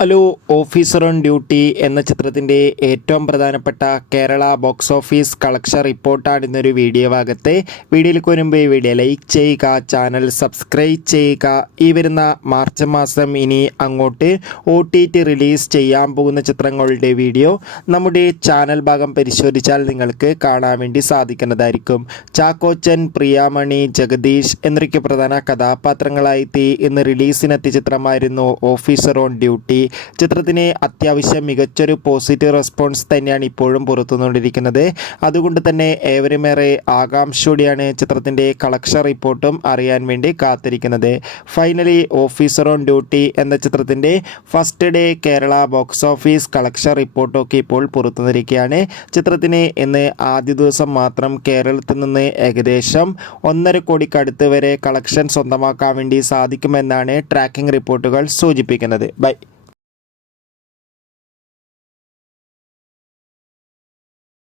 Hello, officer on duty എന്ന ചിത്രത്തിൻ്റെ ഏറ്റവും പ്രധാനപ്പെട്ട കേരള ബോക്സ് ഓഫീസ് കളക്ഷൻ റിപ്പോർട്ടാണ് ഇന്നൊരു വീഡിയോ ഭാഗത്ത്. വീഡിയോയിലേക്ക് വരുമ്പോൾ ഈ വീഡിയോ ലൈക്ക് ചെയ്യുക, ചാനൽ സബ്സ്ക്രൈബ് ചെയ്യുക. ഈ വരുന്ന മാർച്ച് മാസം ഇനി അങ്ങോട്ട് OTT റിലീസ് ചെയ്യാൻ പോകുന്ന ചിത്രങ്ങളുടെ വീഡിയോ നമ്മുടെ ചാനൽ ഭാഗം പരിശോധിച്ചാൽ നിങ്ങൾക്ക് കാണാൻ വേണ്ടി സാധിക്കുന്നതായിരിക്കും. ചാക്കോച്ചൻ, പ്രിയാമണി, ജഗദീഷ് എന്നൊക്കെ പ്രധാന കഥാപാത്രങ്ങളായി ഇന്ന് റിലീസിനെത്തിയ ചിത്രമായിരുന്നു ഓഫീസർ ഓൺ ഡ്യൂട്ടി. ചിത്രത്തിന് അത്യാവശ്യം മികച്ചൊരു പോസിറ്റീവ് റെസ്പോൺസ് തന്നെയാണ് ഇപ്പോഴും പുറത്തുകൊണ്ടിരിക്കുന്നത്. അതുകൊണ്ട് തന്നെ ഏവരുമേറെ ആകാംക്ഷയോടെയാണ് ചിത്രത്തിൻ്റെ കളക്ഷൻ റിപ്പോർട്ടും അറിയാൻ വേണ്ടി കാത്തിരിക്കുന്നത്. ഫൈനലി ഓഫീസർ ഓൺ ഡ്യൂട്ടി എന്ന ചിത്രത്തിൻ്റെ first day Kerala box office collection റിപ്പോർട്ടൊക്കെ ഇപ്പോൾ പുറത്തുവന്നിരിക്കുകയാണ്. ചിത്രത്തിന് ഇന്ന് ആദ്യ ദിവസം മാത്രം കേരളത്തിൽ നിന്ന് ഏകദേശം 1.5 കോടിക്കടുത്ത് വരെ കളക്ഷൻ സ്വന്തമാക്കാൻ വേണ്ടി സാധിക്കുമെന്നാണ് ട്രാക്കിംഗ് റിപ്പോർട്ടുകൾ സൂചിപ്പിക്കുന്നത്. ബൈ.